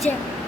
আচ্ছা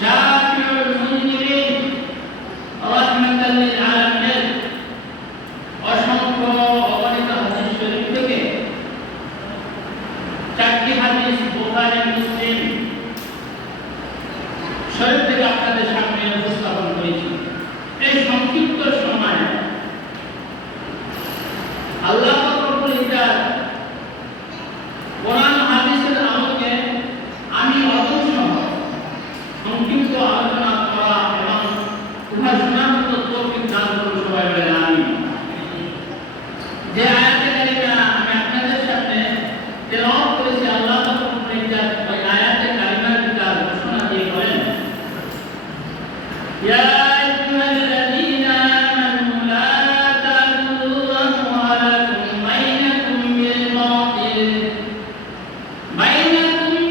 شافع المذنبين আল্লাহ পাক রব্বুল ইজ্জত কোরআন হাদিসের আলোকে আমি অবশ্য সংক্ষিপ্ত আলোচনা করা এবং উহা শোনার মতো তৌফিক দান করুন সবাই বলে আমিন। যে আয়াতে কারিমা আমি আপনাদের সামনে তেলাওয়াত করেছি, আল্লাহ পাক রব্বুল ইজ্জত ওই আয়াতে কারিমার ভিতর ঘোষণা দিয়ে বলেন, ইয়া আইয়ুহাল্লাযীনা আমানু লা তাকুলু আমওয়ালাকুম বাইনাকুম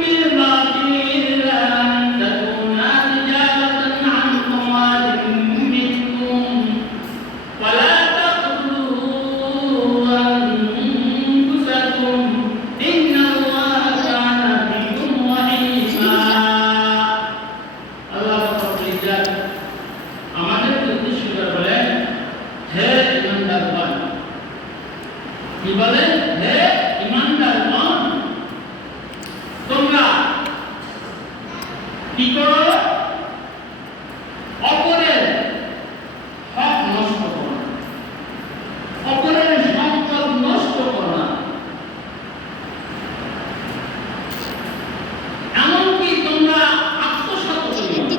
বিল বাতিল ইল্লা আন তাকুনা তিজারাতান আন তাওয়াদিন মিনকুম ওয়া লা তাকতুলু আনফুসাকুম ইন্নাল্লাহা কানা বিকুম রাহিমা। আল্লাহ রাব্বুল ইজ্জত আমাদেরকে উদ্দেশ্য করে বলেন, হে ঈমানদারগণ, কি বলেন? হে ঈমানদারগণ, তোমরা কি করো? অপরের হক নষ্ট করো না, অপরের সম্পদ নষ্ট করো না, এমনকি তোমরা আত্মসাৎ করিও না।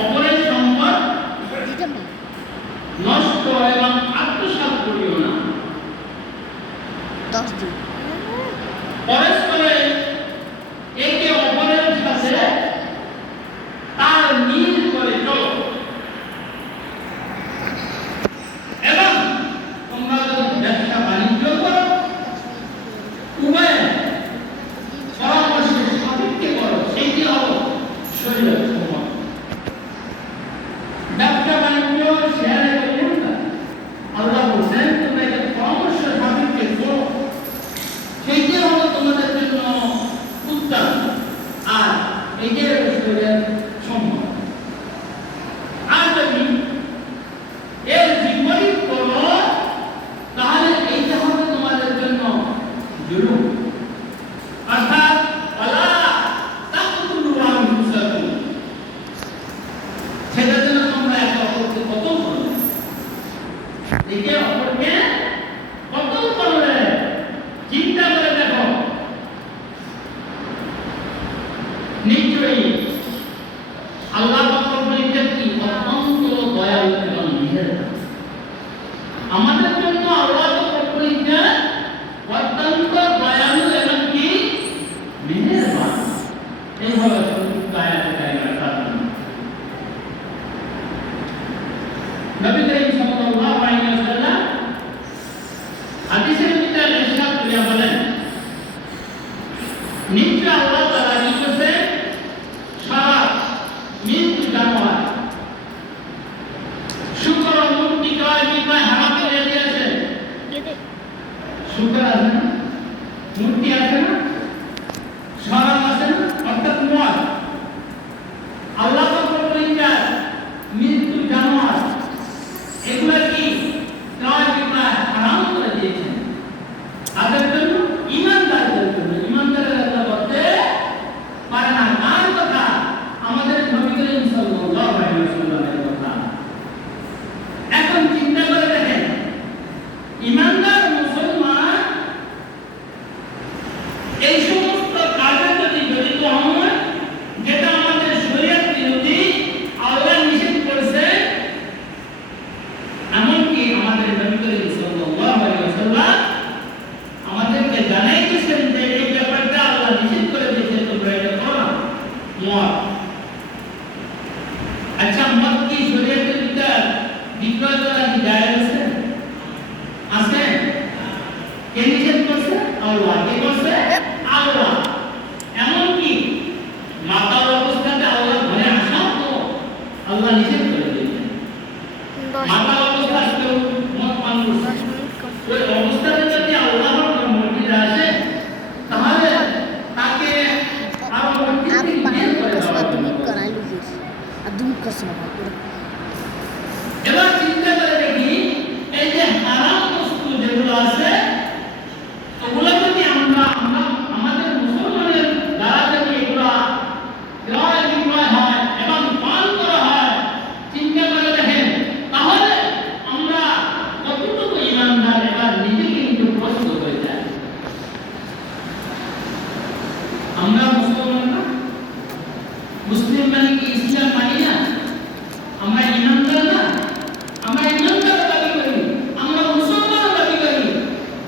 অপরের সম্পদ নষ্ট এবং আত্মসাৎ করিও না। পরস্পরে একে অপরের সাথে তাল মিল করে চলো, এবং তোমরা যদি ব্যবসা বাণিজ্য করো উভয় পরামর্শের সাপেক্ষে করো, সেইটি হলো শরীয়ত সম্মত। ব্যবসা বাণিজ্য শেয়ারে করিও না, আল্লাহ বলছেন তোমরা এটা পরামর্শ সাপেক্ষে করো, সেইটি হলো তোমাদের জন্য উত্তম, আর এটাই হলো শরীয়ত সম্মত। আর যদি এর বিপরীত করো তাহলে এইটা হবে তোমাদের জন্য জুলুম, অর্থাৎ ওয়ালা তাকতুলু আনফুসাকুম, সেটার জন্য তোমরা একে অপরকে কতল করবে, একে অপরকে কতল করবে। চিন্তা করে দেখো, নিশ্চয়ই আল্লাহ পাক রব্বুল ইজ্জত কি অত্যন্ত দয়ালু এবং মেহেরবান। আমাদের জন্য আল্লাহ পাক রব্বুল ইজ্জত অত্যন্ত দয়ালু এবং কি মেহেরবান। এই হলো সংক্ষিপ্ত আয়াতে কারিমার তারজমা। নবী করিম সাল্লাল্লাহু আলাইহি ওয়াসাল্লাম হাদিসের ভিতরে ইরশাদ করে বলেন, নিশ্চয় আল্লাহ তাআলা কি করেছেন? সারা মৃত্যু জানোয়ার, শুকর, মূর্তি ক্রয় বিক্রয় হারাম করে দিয়েছেন। শুকর আছে না, মূর্তি আছে না, সরাম আছে না, অর্থাৎ মদ। আল্লাহ পাক রব্বুল ইজ্জত মৃত্যু জানোয়ার এগুলা কি ক্রয় বিক্রয় হারাম করে দিয়েছেন। তাদের জন্য, ঈমানদারদের জন্য। ঈমানদারেরা তা বলতে পারে না। কার কথা? আমাদের নবী করিম সাল্লাল্লাহু আলাইহি ওয়াসাল্লামের কথা। এখন চিন্তা করে দেখেন, ঈমানদার মুসলমান এই সমস্ত কাজে যদি জড়িত হয় যেটা আমাদের শরীয়ত বিরোধী, আল্লাহ নিষেধ করেছে, এমনকি আমাদের নবী করিম সাল্লাল্লাহু আলাইহি ওয়াসাল্লাম আমাদেরকে জানাইতেছেন যে এই ব্যাপারটা আল্লাহ নিষেধ করে দিয়েছে, তোমরা এটা করো না। মদ, আচ্ছা মদ কি শরীয়তের ভিতর বিক্রয় করা কি জায়েজ আছে? আছে? কে নিষেধ করছে? আল্লাহ। কে করছে? আল্লাহ। এমনকি মাতাল অবস্থাতে আল্লাহ ঘরে আসাও তো আল্লাহ নিষেধ করে দিয়েছেন। মাতাল অবস্থায় কেউ মদ পান করছে, ওই অবস্থাতে যদি আল্লাহর মর্জিটা আসে তাহলে তাকে আরো মর্জিতে নিয়ে করে দেওয়া হবে। এবার চিন্তা করে দেখি, এই যে হারাম বস্তু যেগুলো আছে ওগুলো যদি আমরা আমাদের মুসলমানের দ্বারা যদি এগুলা ক্রয় বিক্রয় হয় এবং পান করা হয়, চিন্তা করে দেখেন তাহলে আমরা কতটুকু মানে কি ইসলাম মানি না? আমরা ইমানদার না? আমরা ইমানদার দাবি করি, আমরা মুসলমান দাবি করি,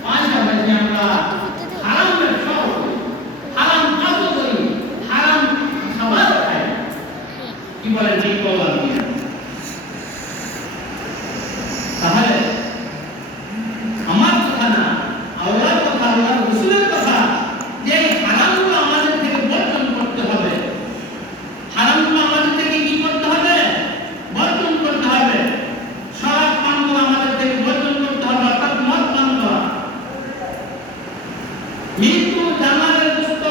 পাশাপাশি আমরা হারাম ব্যবসাও করি, হারাম কাজও করি, হারাম খাবার খাই। কি বলেন ঠিক বললাম কিনা? তাহলে আমার কথা না, আল্লাহর কথা, আল্লাহর রাসূলের কথা, যে হারামগুলো আমাদের থেকে বর্জন করতে হবে। হারামগুলো আমাদের থেকে কি করতে হবে? বর্জন করতে হবে। শরাব পানগুলো আমাদের থেকে বর্জন করতে হবে, অর্থাৎ মদ পান করা। মৃত্যু জানালের দুষ্ট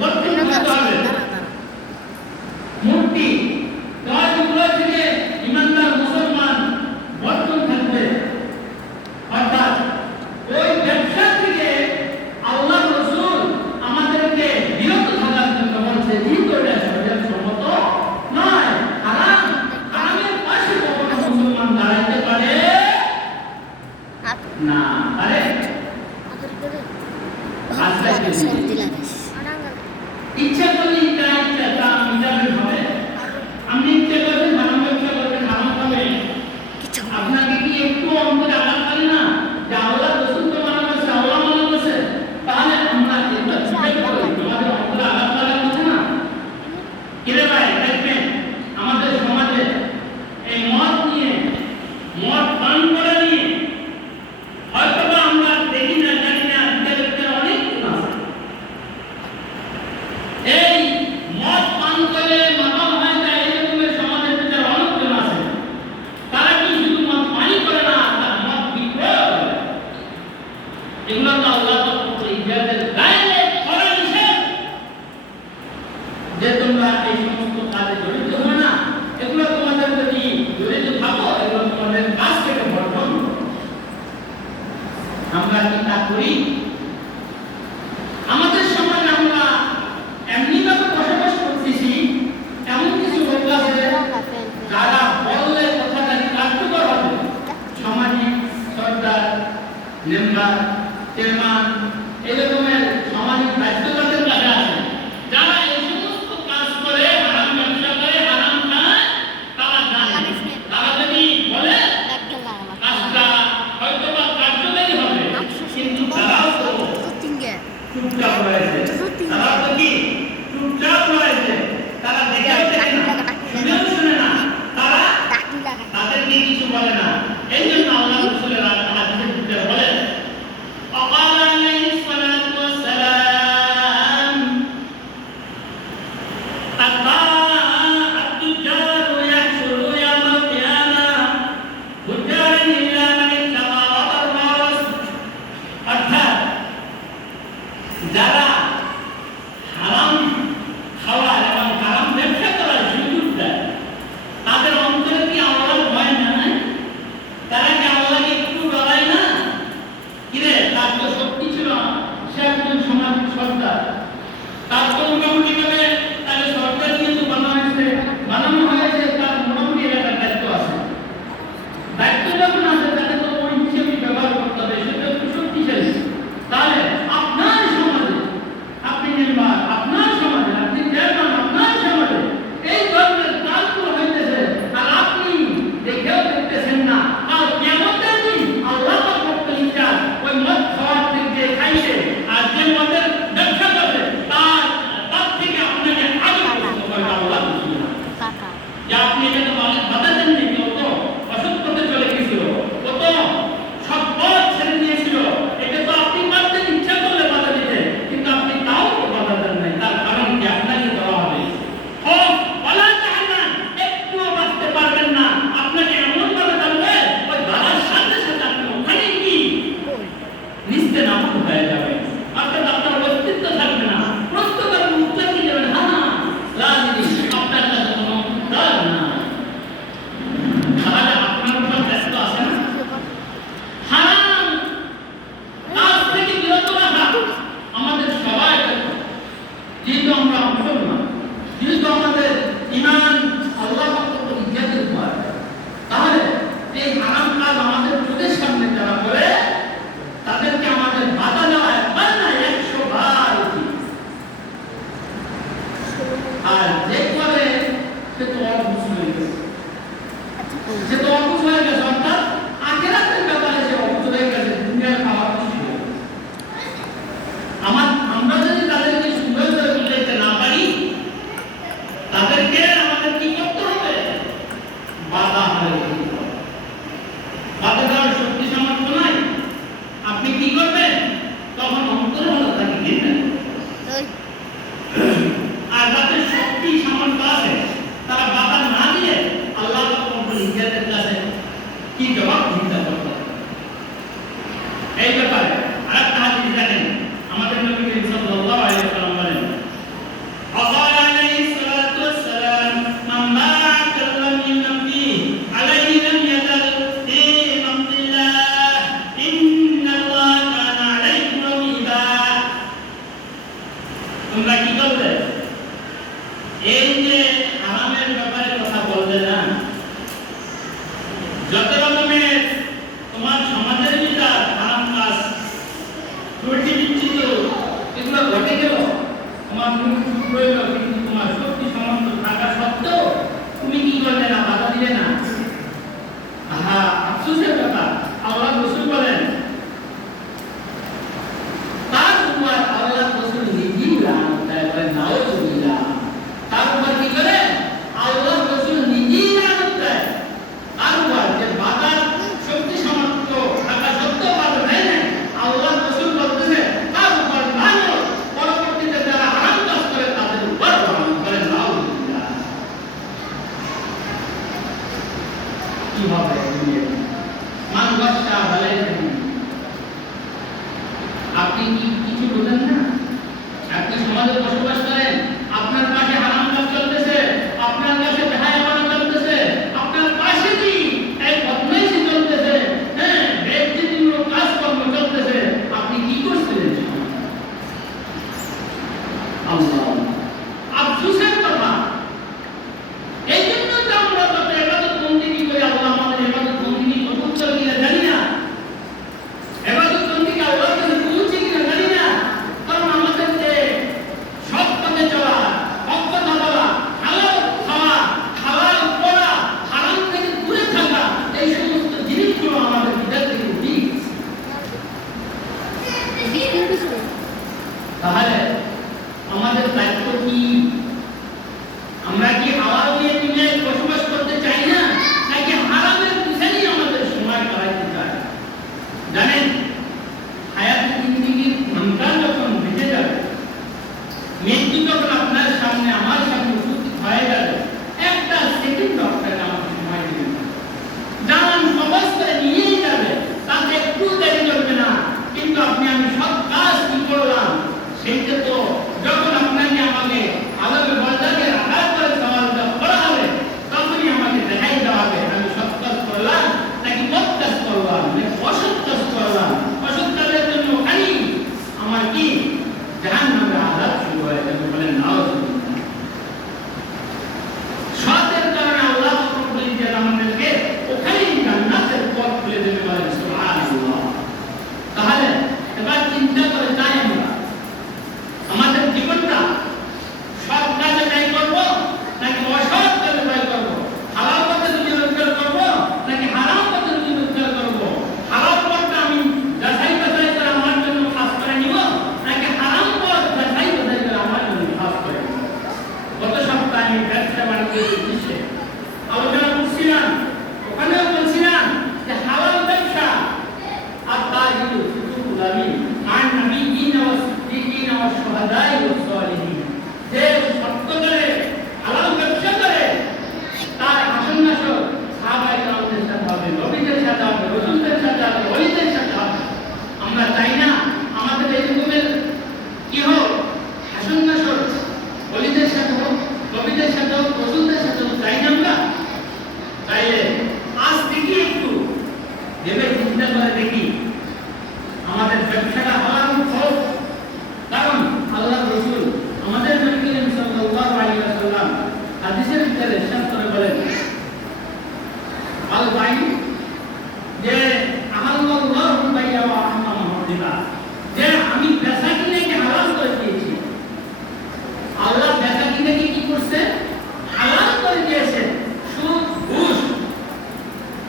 বর্জন করতে হবে। মূর্তি কাজগুলো থেকে ইমানদার মুসলমান বর্জন থাকবে। অর্থাৎ ওই ব্যবসা থেকে আল্লাহ রাসূল আমাদেরকে বিরত থাকার জন্য বলছে, যেহেতু এটা শরীয়তসম্মত নয়। হারাম, হারামের পাশে কখনো মুসলমান দাঁড়াইতে পারে না। পারে? ইচ্ছা করলে ইচ্ছা মিটাবেন হবে। আপনি ইচ্ছা করবেন হারাম ব্যবসা করবেন, হারাম খাবেন, আপনাকে কি একটু অন্তরে আঘাত করে না যে আল্লাহ রাসূল তো মানা করছে, আল্লাহ মানা করছে? তাহলে আমরা এটা স্বীকার করি, আমাদের অন্তরে আঘাত লাগার কথা না? কিরে ভাই, দেখবেন আমাদের সমাজে এই মদ নিয়ে, মদ পান করা নিয়ে হয়তো আমরা দেখি না, জানি না, অনেক গুণ আছে। এই মদ পান করে মাতাল হয়ে যায়, এরকমের সমাজের ভিতরে অনেক জন আছে। তারা কি শুধু মদ পানি করে না, তার মদ বিক্রয় করে। এগুলো তো আল্লাহ ইজাদের গায়ে করা নিষেধ যে তোমরা এই সমস্ত কাজে জড়িত হবে না। এগুলো তোমাদের যদি জড়িত থাকো, এগুলো তোমাদের কাজ থেকে বর্জন। আমরা কি তা করি? আমাদের সমাজে আমরা এমনিভাবে বসবাস করতেছি, এমন কিছু লোক আছে যারা বললে কথাটা কার্যকর হবে। সামাজিক সরকার, মেম্বার, চেয়ারম্যান, এরকমের সামাজিক দায়িত্বকাদের কাছে আছে, যারা এই সমস্ত কাজ করে, হারাম ব্যবসা করে, হারাম খায়, তারা জানে। তারা যদি বলে কাজটা হয়তো বা কার্যকারী হবে, কিন্তু তারাও তো চুপচাপ রয়েছে। তারা তো কি চুপচাপ রয়েছে? তারা দেখেও দেখে না, শুনেও শুনে না, তারা তাদেরকে কিছু বলে না। এই জন্য আল্লাহ রাসূলের হাদিসের ভিতরে বলেন, وقال عليه الصلاة والسلام التجار يحشر يوم القيامة فجارا إلا من اتقى وبر وصدق। অর্থাৎ যারা হারাম খাওয়া এবং হারাম ব্যবসা করার সুযোগ দেয়, তাদের অন্তরে কি আল্লাহর ভয় নাই? তারা কি আল্লাহকে একটু ডরায় না? কিরে, তার তো শক্তি ছিল, সে একজন সামাজিক সরকার, তার তো মোটামুটি ভাবে তাহলে সরকার কিন্তু বানানো হয়েছে, তার মোটামুটি এলাকার দায়িত্ব আছে। দায়িত্ব যখন আছে তাকে তো ওই হিসেবে ব্যবহার করতে হবে, সেটা একটু শক্তিশালী। তাহলে আপনার সমাজে আপনি মেম্বার, আপনার সমাজে আপনি চেয়ারম্যান, আপনার সমাজে এই ধরনের কাজগুলো হইতেছে, আর আপনি দেখেও দেখতেছেন না। আর কিয়ামতের দিন আল্লাহ পাক বলতে চান, ওই মদ খাওয়ার থেকে যে খাইছে আর যে মদের ব্যবসা করবে, তার থেকে আপনাকে আগে পছন্দ করবে আল্লাহ বুঝিয়ে না। যে আপনি এখানে বাধা দেননি, কত অসত্যতে চলে গেছিল, কত সব পথ ছেড়ে দিয়েছিল, এটা তো আপনি পারতেন ইচ্ছা করলে বাধা দিতে, কিন্তু আপনি তাও তো বাধা দেন নাই। তার কারণ কি? আপনাকে দেওয়া হবে একটুও বাঁচতে পারবেন না, আপনাকে এমন ভাবে জানবে ওই বাধার সাথে সাথে আপনি ওখানে কি নিস্তে নাবুদ হয়ে যাবে, অর্থাৎ আপনার অস্তিত্ব থাকবে না। প্রত্যেকের মুক্তি কি যাবেন, হ্যাঁ রাজনীতি আপনার কাছে কোনো দল না। তাহলে আপনার উপর ব্যস্ত আছে না? হারাম কাজ থেকে বিরত রাখা আমাদের সবাই, যেহেতু আমরা মুসলমান, যেহেতু আমাদের ঈমান আল্লাহ পাকের ইজ্জতের উপর, তাহলে এই হারাম কাজ আমাদের চোখের সামনে যারা করে, তাদেরকে আমাদের বাধা দেওয়া একবার না 100 বার উচিত। আর যে করে সে তো অবুঝ হয়ে গেছে, সে তো অবুঝ হয়ে গেছে, অর্থাৎ আখিরাতের ব্যাপারে সে অবুঝ হয়ে গেছে, দুনিয়ার খাওয়া খুশি হয়ে গেছে। আমরা যদি তাদেরকে সুন্দর করে বুঝাইতে না পারি, তাদেরকে আমাদের কি করতে হবে? বাধা হয়ে যেতে হবে। বাধা দেওয়ার শক্তি সামর্থ্য নাই, আপনি কি করবেন? তখন অন্তরে হলো তাকে দিবেন। আর যাদের শক্তি সামর্থ্য আছে তারা বাধা না দিয়ে আল্লাহ নিজেদের কাছে কি জবাব দিতে পারবে? এই ব্যাপারে আরেকটা হাদিস দেখেন, আমাদের নবী করিম সাল্লাল্লাহু আলাইহি ওয়াসাল্লাম বলেন, وقال عليه الصلاة والسلام من باع كرما من نفسه عليه لم يزل في نقد الله إن الله كان عليكم رقيبا। তোমরা কি করবে? এই যে হারামের ব্যাপারে কথা বললে না, যত রকমের তোমার সমাজের ভিতর হারাম কাজ ত্রুটি বিচ্ছিন্ন এগুলো ঘটে গেল, তোমার মুখ চুপ রইল, কিন্তু তোমার শক্তি সামর্থ্য থাকা সত্ত্বেও তুমি কি করলে না? বাধা দিলে না। আহা, আফসোসের ব্যাপার। আল্লাহ রাসূল বলেন, তার উপর আল্লাহ রাসূল নিজেই লানত দেয়, বলেন নাউযুবিল্লাহ। তার উপর কি করে? আল্লাহ রাসূল নিজেই লানত দেয়। তার উপর যে বাধার শক্তি সামর্থ্য থাকা সত্ত্বেও বাধা দেয় না, আল্লাহ রাসূল বলতেছে তার উপর লানত, পরবর্তীতে যারা হারাম কাজ করে তাদের উপর লানত, বলেন নাউযুবিল্লাহ। কি হবে দুনিয়াতে? মান ওয়াসা বালাইহি, আপনি কি কিছু বোঝেন না? আপনি সমাজে বসবাস করেন, আপনার পাশে হারাম কাজ চলতেছে, আপনার কাছে বেহায়াপনা চলতেছে, আপনার পাশে কি এই বদমাইশি চলতেছে, হ্যাঁ, বেইজ্জতিমূলক কাজকর্ম চলতেছে, আপনি কি করছিলেন? আল্লাহ, আফসোসের কথা। এই জন্য তো আমরা যত ইবাদত বন্দেগী করি, আল্লাহ আমাদের ইবাদত বন্দেগী কবুল করে কিনা জানি না, ইবাদত বন্দেগী আল্লাহর কাছে পৌঁছে কিনা জানি না। কারণ আমাদের যে সৎ পথে চলা, হক কথা বলা, হালাল খাওয়া, হালাল পড়া, হারাম থেকে দূরে থাকা, এই সমস্ত জিনিসগুলো আমাদের ভিতর থেকে উঠে গেছে। তাহলে আমাদের দায়িত্ব কি? আমরা কি হালাল দিয়ে দুনিয়ায় বসবাস করতে চাই না, নাকি হারামের পিছনেই আমাদের সময় কাটাতে চাই? জানেন, হায়াতের জিন্দেগির ঘন্টা যখন বেঁচে যাবে, মৃত্যু যখন আপনার সামনে আমার সামনে উপস্থিত হয়ে যাবে, একটা সেকেন্ড আপনাকে আমাকে সময় দিবে না, জান অবস্থায় নিয়েই যাবে, তাতে একটু দেরি করবে না। কিন্তু আপনি আমি সব কাজ কি করলাম, সেইটা তো যখন আপনাকে আমাকে করছে? হালাল করে দিয়েছে। সুদ, ঘুষ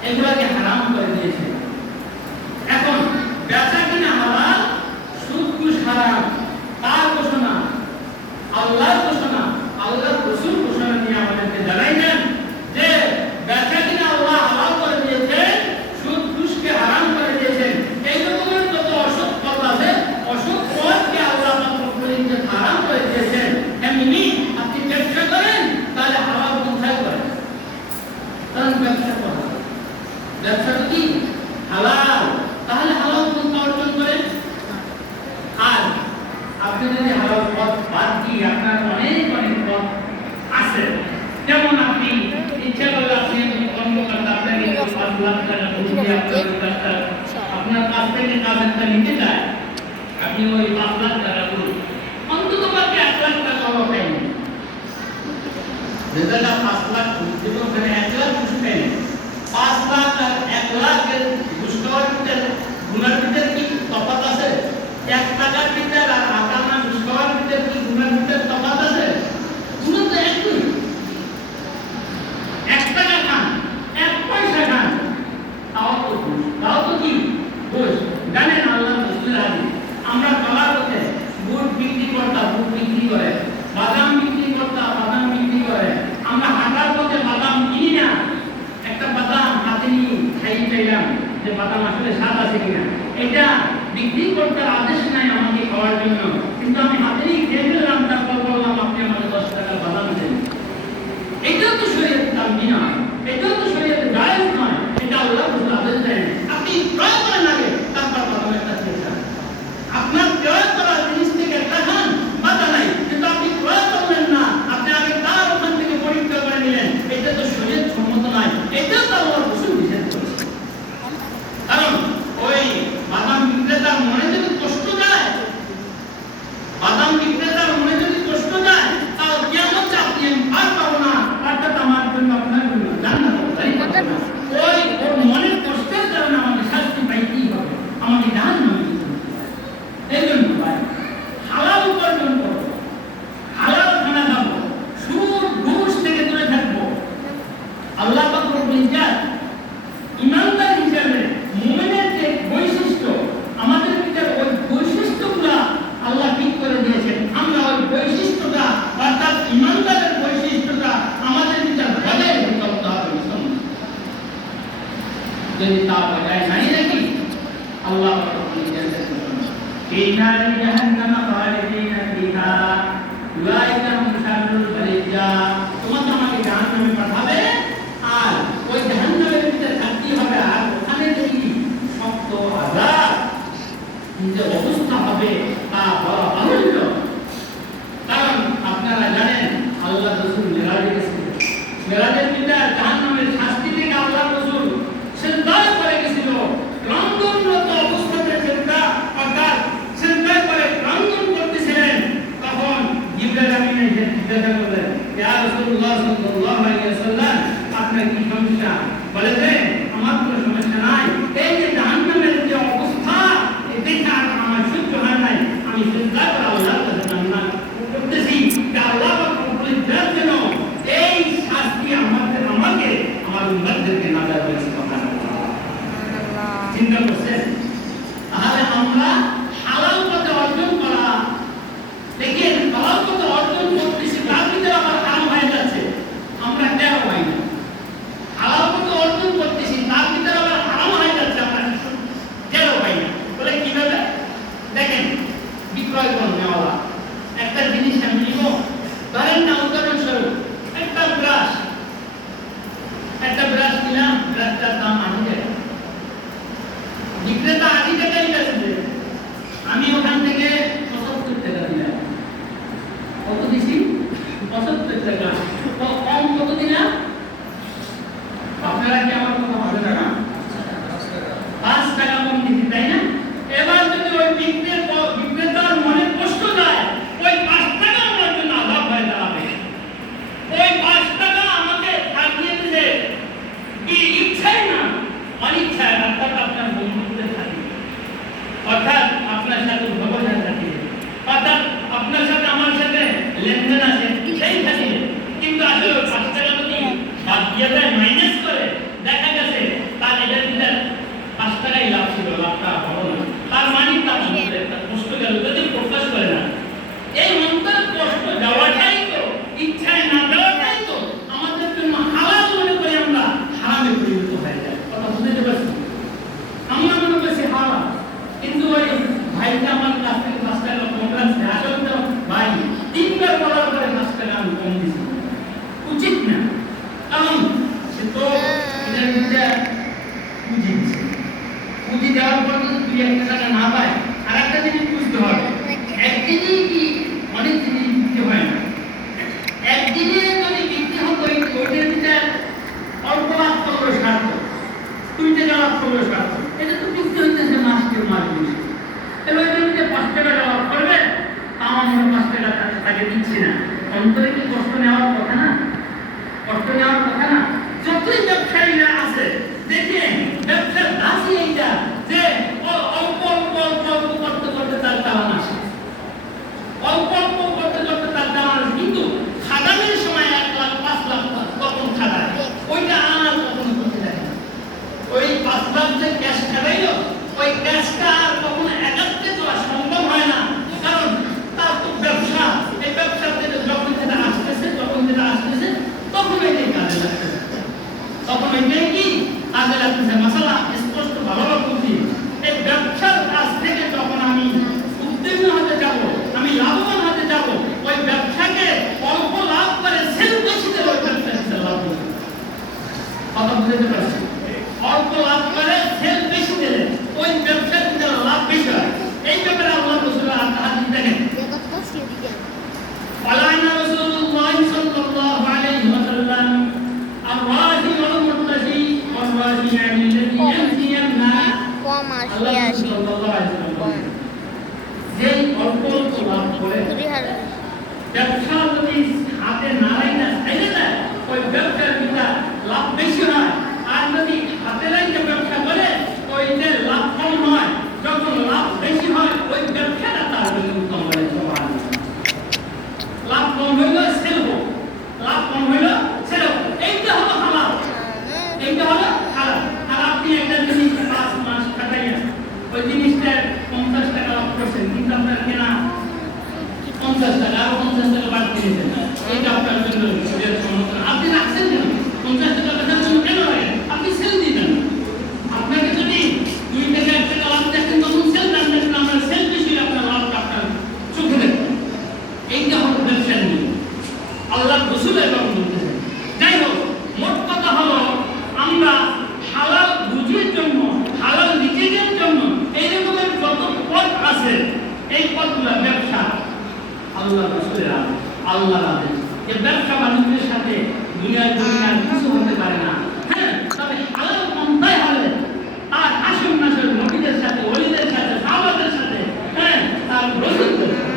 এগুলাকে হারাম করে দিয়েছে। এখন বেচা কিনা হালাল, সুদ ঘুষ হারাম। তার ঘোষণা, আল্লাহর ঘোষণা, আল্লাহর রাসূল ঘোষণা নিয়ে আমাদেরকে জানাইলেন যে বেচা কিনা আল্লাহ হালাল করে দিয়েছেন, সুদ ঘুষকে হারাম করে দিয়েছেন। এই রকমের যত অসৎ পথ আছে, অসৎ পথকে আল্লাহ হারাম করে দিয়েছেন। এমনি আপনি ব্যবসা করেন, তাহলে হালাল কোথায় করেন? কারণ ব্যবসা করা, ব্যবসাটা কি হালাল, তাহলে হালাল কোনটা অর্জন করেন। আর আপনি যদি হালাল পথ বাদ দিয়ে আপনার অনেক অনেক পথ আছে, যেমন আপনি ইচ্ছা করলে আপনি কর্মকর্তা আপনাকে 5 লাখ টাকা ঘুষ দিয়ে আপনার কাছ থেকে কাজটা নিতে চায়, আপনি ওই 5 লাখ টাকা ঘুষ অন্তত বাকি 1 লাখ টাকা পাইনি, রেজাল্টটা 5 লাখ ঘুষ দিব, ওখানে 1 লাখ ঘুষ পাইনি। 5 লাখ আর 1 লাখের ঘুষ খাওয়ার ভিতরে গুণার ভিতরে কি তফাৎ আছে? 1 টাকার ভিতরে আর আটানা ঘুষ খাওয়ার ভিতরে কি গুণার ভিতরে তফাৎ আছে? গুণ তো একই। 1 টাকা খান, 1 পয়সা খান, তাও তো ঘুষ, তাও তো কি ঘুষ। জানেন আল্লাহ রাসূলের হাদিস, আমরা চলার পথে বুট বিক্রি করতাম, বুট বিক্রি করে, বাদাম বিক্রি করতাম, বাদাম বিক্রি করে। আমরা হাঁটার পথে বাদাম কিনি না, একটা বাদাম হাতে নিয়ে খাই চাইলাম যে বাদাম আসলে স্বাদ আছে কিনা। এটা বিক্রি করতে আদেশ নাই আমাকে খাওয়ার জন্য, কিন্তু আমি হাতে নিয়ে খেয়ে ফেললাম, তারপর বললাম আপনি আমাকে 10 টাকা বাদাম দেন। এটাও তো শরীয়তের দাবি নয়, এটাও তো শরীয়তের জায়েজ নয়, এটা আল্লাহ রাসূল আদেশ দেন। আপনি ক্রয় করেন আগে, তারপর বাদামের একটা চেষ্টা। আপনার ক্রয় করা জিনিস থেকে একটা খান, বাধা নাই, কিন্তু আপনি ক্রয় করলেন না, আপনি আগে তার ওখান থেকে পরীক্ষা করে নিলেন, এটা তো শরীয়ত সম্মত নয়, এটাও তো আল্লাহ রাসূল নিষেধ করেছেন। কারণ ওই বাদাম বিক্রেতার মনে যদি কষ্ট যায়, বাদাম বিক্রেতার মনে যদি কষ্ট যায়, তাও কিয়ামতে আপনি আর পাবো না, অর্থাৎ আমার জন্য আপনার জন্য জান্নাত হবে। ওই ওর মনের কষ্টের কারণে আমাকে শাস্তি পাইতেই হবে, আমাকে জাহান্নামে যেতে হবে। এই জন্য ভাই হালাল উপার্জন করবো, হালাল খানা খাবো, সুদ ঘুষ থেকে দূরে থাকবো। আল্লাহ পাক রব্বুল ইজ্জাত ইমানদার হিসেবে মুমিনের যে বৈশিষ্ট্য, আমাদের ভিতরে ওই বৈশিষ্ট্যগুলো আল্লাহ ঠিক করে দিয়েছেন। আমরা ওই বৈশিষ্ট্যটা, অর্থাৎ ইমানদারের বৈশিষ্ট্যটা আমাদের ভিতরে বজায় রাখতে হবে। যদি তা বজায় নাই রাখি, আল্লাহ পাক রব্বুল ইজ্জাতের ইন্না জাহান্নামা খালিদিনা ফিহা উলাইকা হুম শাররুল বারিয়া, তোমাকে আমাকে জাহান্নামে পাঠাবে, আর ওই জাহান্নামের ভিতরে থাকতে হবে, আর ওখানে দেখি শক্ত আযাব যে অবস্থা হবে তা বলা বাহুল্য। কারণ আপনারা জানেন আল্লাহ রাসূল মেরাজে গেছিলেন, মেরাজের ভিতরে জাহান্নামের শাস্তি থেকে আল্লাহ রাসূল সিজদায় পড়ে গেছিল, ক্রন্দনরত অবস্থাতে সিজদা, অর্থাৎ সিজদায় পড়ে ক্রন্দন করতেছিলেন। তখন জিবরাইল আমিন এসে জিজ্ঞাসা করলেন, ইয়া রাসূলুল্লাহ সাল্লাল্লাহু আলাইহি ওয়াসাল্লাম, আপনার কি সমস্যা? বলেছেন আমার কোনো সমস্যা নাই, এই যে জাহান্নামের যে অবস্থা, এটা আমার সহ্য হয় নাই, আমি সিজদা করে আল্লাহর কাছে কান্না করতেছি যে আল্লাহ পাক রব্বুল ইজ্জাত যেন এই শাস্তি আমাকে আমার উম্মতদেরকে নাজাত দিন। সুবহানাল্লাহ। চিন্তা করছেন? তাহলে আমরা হালাল পথে অর্জন করা, দেখেন হালাল পথে অর্জন করতেছি, তার ভিতরে আবার হারাম হয়ে যাচ্ছে, আমরা টের পাই না। হালাল পথে অর্জন করতেছি, তার ভিতরে আবার হারাম হয়ে যাচ্ছে, আমরা টের পাই না। বলে কিভাবে? দেখেন বিক্রয় করনেওয়ালা একটা জিনিস আমি নিব, ধরেন না উদাহরণস্বরূপ একটা ব্রাশ নিলাম, ব্রাশটার দাম 80 টাকা, বিক্রেতা 80 টাকাই বেচবে, আমি ওখান থেকে 75 টাকা দিলাম। কত দিছি? 75 টাকা। তো কম কত দিলাম? আপনারা কি আমার কথা ভালো টাকা 5 টাকা কম দিছি, তাই না? এবার যদি ওই বিক্রেতার মনে কষ্ট যায়, ওই 5 টাকা আমার জন্য আযাব হয়ে দাঁড়াবে। ওই 5 টাকা আমাকে থাকিয়ে দিলে কি ইচ্ছাই না, অনিচ্ছায়, অর্থাৎ আপনার বন্ধুত্বের থাকিয়ে, অর্থাৎ আপনার সাথে ব্যবহার থাকিয়ে, অর্থাৎ আপনার সাথে আমার সাথে লেনদেন আছে সেই থাকিয়ে দিয়ে দেয়, মাইনাস করে, দেখা গেছে তার এটা দিতে 5 টাকাই লাভ ছিল, লাভটা হলো না। তার মানে তার মধ্যে একটা কষ্ট গেল, যদি প্রকাশ করে না। এই অন্তর কষ্ট যাওয়াটাই তো, ইচ্ছায় না দেওয়াটাই তো আমাদের জন্য হালাল মনে করি আমরা, হারামে পরিণত হয়ে যায়। কথা বুঝতে পারছি? আমরা মনে করছি হারাম, কিন্তু ওই ভাইটা আমার কাছ থেকে 5 টাকা কম রাখছে, আসলে তো ভাই 3 বার বলার পরে 5 টাকা আমি কম দিছি, উচিত না। কারণ সে তো এটা পুঁজি দিচ্ছে, পুঁজি দেওয়ার পর যদি 2-1 টাকা না পায়, আর একটা জিনিস বুঝতে হবে, একদিনই কি অনেক জিনিস বিক্রি হয় না। একদিনে যদি বিক্রি হতো ওইটার ভিতরে অল্প লাভ করলো স্বার্থ, 2 টাকা লাভ করলো স্বার্থ, এটা তো বিক্রি হইতেছে মাসের মাস জিনিস। এবার ওইটার ভিতরে 5 টাকা লাভ করবে, আমার মনে 5 টাকা তাকে দিচ্ছি না। অন্তরে কি কষ্ট নেওয়ার কথা না? কষ্ট নেওয়ার কথা না? যতই ব্যবসায়ীরা আছে দেখেন, ব্যবসার দাসই এইটা যে অল্প অল্প অল্প অল্প করতে করতে তার চালান আসে, অল্প অল্প করতে করতে তার চালান আসে, কিন্তু খাদানের সময় 1 লাখ 5 লাখ কখন খাদায়, ওইটা আনার কখনো করতে দেয় না। ওই 5 লাখ যে ক্যাশ খাদাইলো, ওই ক্যাশটা আর কখনো একাত্রে তোলা সম্ভব হয় না, কারণ তার তো ব্যবসা, এই ব্যবসা থেকে যখন যেটা আসতেছে তখন এটাই কাজে লাগতেছে, তখন এটাই কি কাজে লাগতেছে। মশালা স্পষ্ট ভালো বুঝি, এই ব্যবসার কাজ থেকে যখন আমি উত্তীর্ণ হতে যাব, আমি লাভবান হতে যাব, ওই ব্যবসাকে অল্প লাভ করে সেল বেশি দেবে, ওই ব্যবসাকে লাভ করবে। কথা বুঝতে পারছি? অল্প লাভ করে সেল বেশি দিলে ওই ব্যবসার লাভ বেশি হয়। এই ব্যাপারে আল্লাহ রাসূলের হাদিস দেখেন, قال رسول الله صلى الله عليه وسلم الراجي والمرتجي والراجي يعني الذي يمشي يمنع الله صلى الله عليه وسلم যেই অল্প অল্প লাভ করে ব্যবসা যদি হাতে নাড়াই না চাইলে দেয়, ওই ব্যবসার ভিতরে লাভ বেশি হয়। আর যদি হাতে লাইতে ব্যবসা করে ওইতে লাভ কম হয়, যখন লাভ বেশি হয় ওই ব্যবসাটা তার জন্য উত্তম বলে। লাভ কম হইল সেল হোক, লাভ কম হইল সেল হোক, এইটা হলো হালাল, এইটা হলো হালাল। আর আপনি একটা জিনিস 5 মাস খাটাইয়া ওই জিনিসটা 50 টাকা লাভ করছেন, কিন্তু আপনার কেনা 50 টাকা, আরো 50 টাকা বাড়তি দিয়েছেন, এইটা আপনার জন্য সমস্যা। আপনি রাখছেন কেন 50 টাকা বেচার জন্য? কেন লাগে? আপনি সেল দিবেন। আপনাকে যদি 2 টাকা 1 টাকা লাভ দেখেন তখন সেল দেন, আমরা সেল বেশি আপনার লাভটা আপনার চোখে দেখবেন। এইটা হলো ব্যবসার নিয়ম, আল্লাহ রাসূলের কথা বলতেছেন। যাই হোক, মোট কথা হলো আমরা হালাল রুজির জন্য, হালাল রিজিকের জন্য এই রকমের যত পথ আছে, এই পথগুলো ব্যবসা আল্লাহ রাসূলের আদেশ, আল্লাহর আদেশ। যে ব্যবসা বাণিজ্যের সাথে দুনিয়ার কিছু হতে পারে না। হ্যাঁ, তবে হালাল পন্থায় হলে আর আসল নাসল নবীদের সাথে, ওলিদের সাথে, সাহাবাদের সাথে, হ্যাঁ, তার রসুলদের সাথে।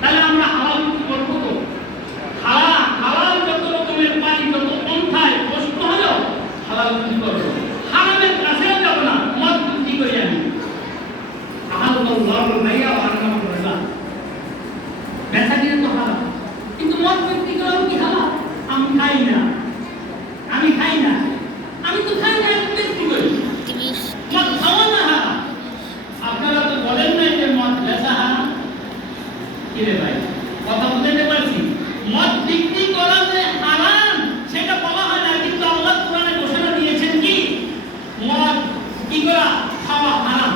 তাহলে আমরা হালাল করবো তো, হালাল যত রকমের পানি, যত পন্থায় কষ্ট হলেও হালাল কি করবো, হারামের কাছেও যাব না। মদ কি করি আমি, বেচা কিনে তো হালাল, কিন্তু মদ বিক্রি করাও কি হালাল? আমি খাই না, আমি খাই না, আমি তো খাই না, আমি বিক্রি করি। মদ খাওয়া না হারাম। আপনারা তো বলেন না যে মদ বেচা হারাম। কিরে ভাই, কথা বুঝতে পারছি? মদ বিক্রি করা যে হারাম সেটা বলা হয় না, কিন্তু আল্লাহ কোরআনে ঘোষণা দিয়েছেন কি মদ কি করা, খাওয়া হারাম,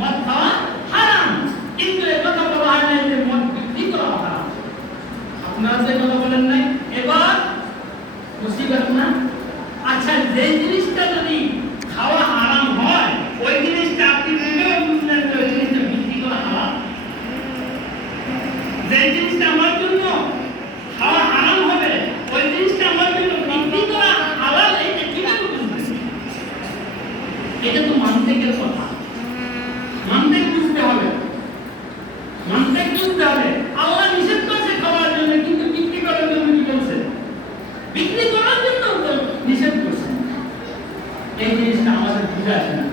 মদ খাওয়া হারাম, কিন্তু এই কথা বলা হয় না যে মদ বিক্রি করা হারাম। আপনারা যে কথা বলেন নাই, এবার মুসিবত না? আচ্ছা, যে জিনিসটা যদি খাওয়া হারাম হয়, ওই জিনিসটা আপনি বুঝলেন যে ওই জিনিসটা বিক্রি করা হারাম। যে জিনিসটা আমার জন্য খাওয়া হারাম হবে, ওই জিনিসটা আমার জন্য বিক্রি করা হালাল, এটা কিভাবে বুঝবেন? এটা তো মানতেকের কথা, মানতেক বুঝতে হবে, মানতেক বুঝতে হবে। আল্লাহ নিষেধ করছে খাওয়ার জন্য, কিন্তু বিক্রি করার জন্য কি বলছে? বিক্রি করার জন্য নিষেধ করছে। এই জিনিসটা আমাদের বুঝে আসে না।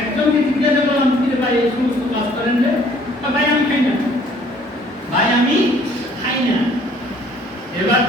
একজনকে জিজ্ঞাসা করলাম, ভাই এই সমস্ত কাজ করেন যে? ভাই আমি খাই না, ভাই আমি খাই না। এবার